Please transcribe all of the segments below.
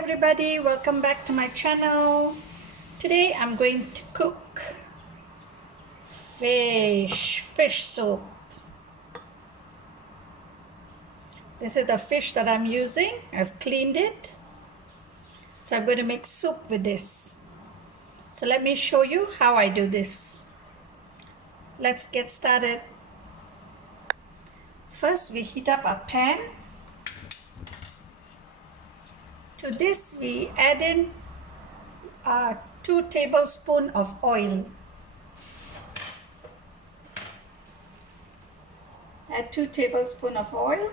everybody, welcome back to my channel. Today I'm going to cook fish soup. This is the fish that I'm using. I've cleaned it. So I'm going to make soup with this. So let me show you how I do this. Let's get started. First we heat up a pan. To this we add in 2 tablespoons of oil. Add 2 tablespoons of oil.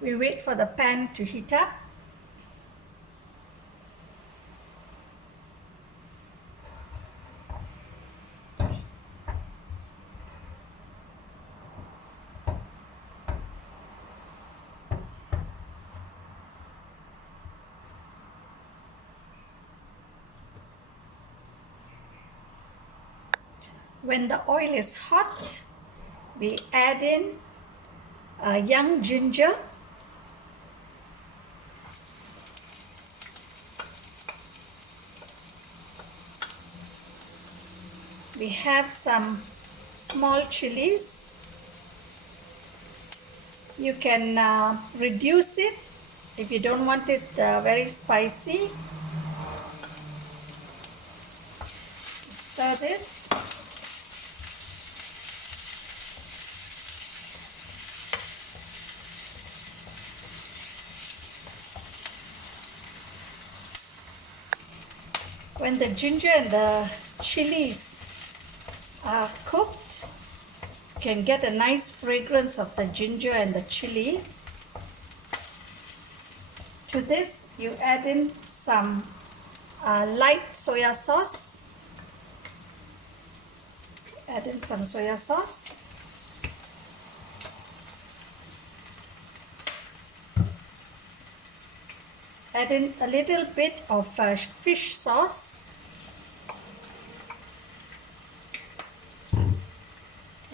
We wait for the pan to heat up. When the oil is hot, we add in young ginger. We have some small chilies. You can reduce it if you don't want it very spicy. Stir this. When the ginger and the chilies are cooked, you can get a nice fragrance of the ginger and the chilies. To this, you add in some light soya sauce. Add in some soya sauce. Add in a little bit of fish sauce.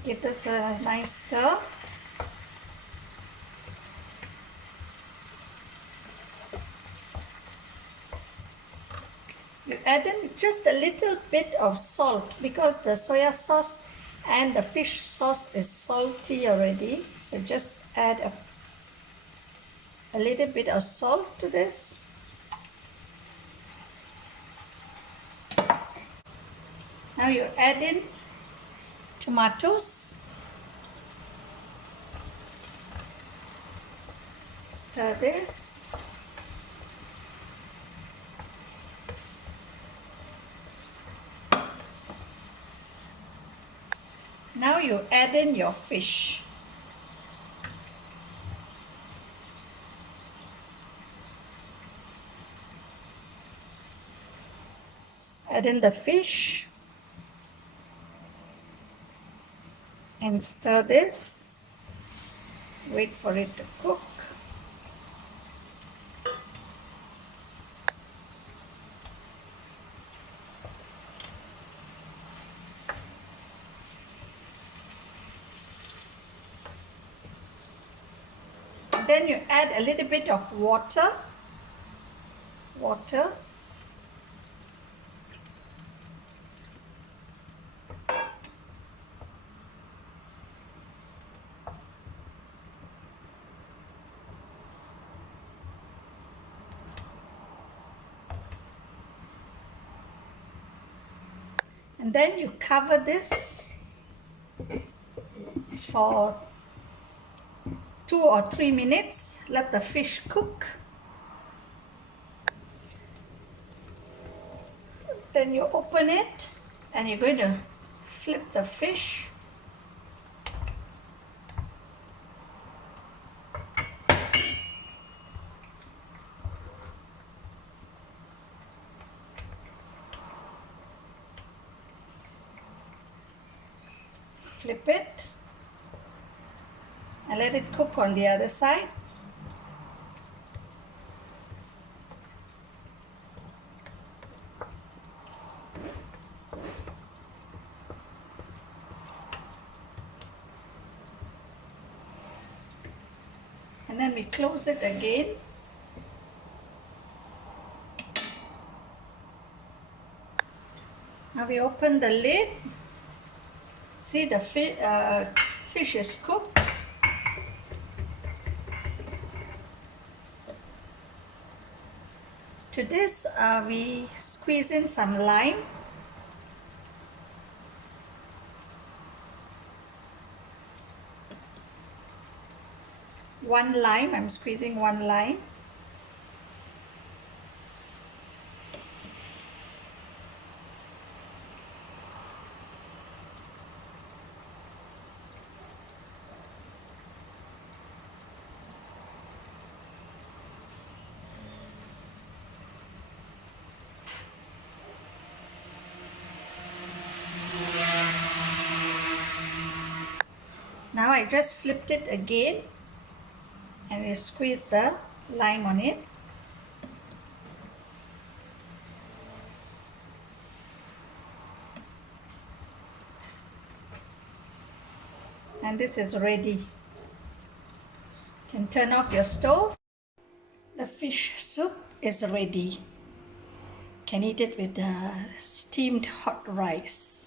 Give this a nice stir. You add in just a little bit of salt because the soya sauce and the fish sauce is salty already. So just add a little bit of salt to this. Now you add in tomatoes. Stir this. Now you add in your fish. Add in the fish and stir this. Wait for it to cook. Then you add a little bit of water. And then you cover this for 2 or 3 minutes. Let the fish cook. Then you open it and you're going to flip the fish. Flip it and let it cook on the other side. and then we close it again. Now we open the lid. See, the fish is cooked. To this, we squeeze in some lime. One lime, I'm squeezing one lime. Now I just flipped it again and we squeeze the lime on it. And this is ready. You can turn off your stove. The fish soup is ready. You can eat it with steamed hot rice.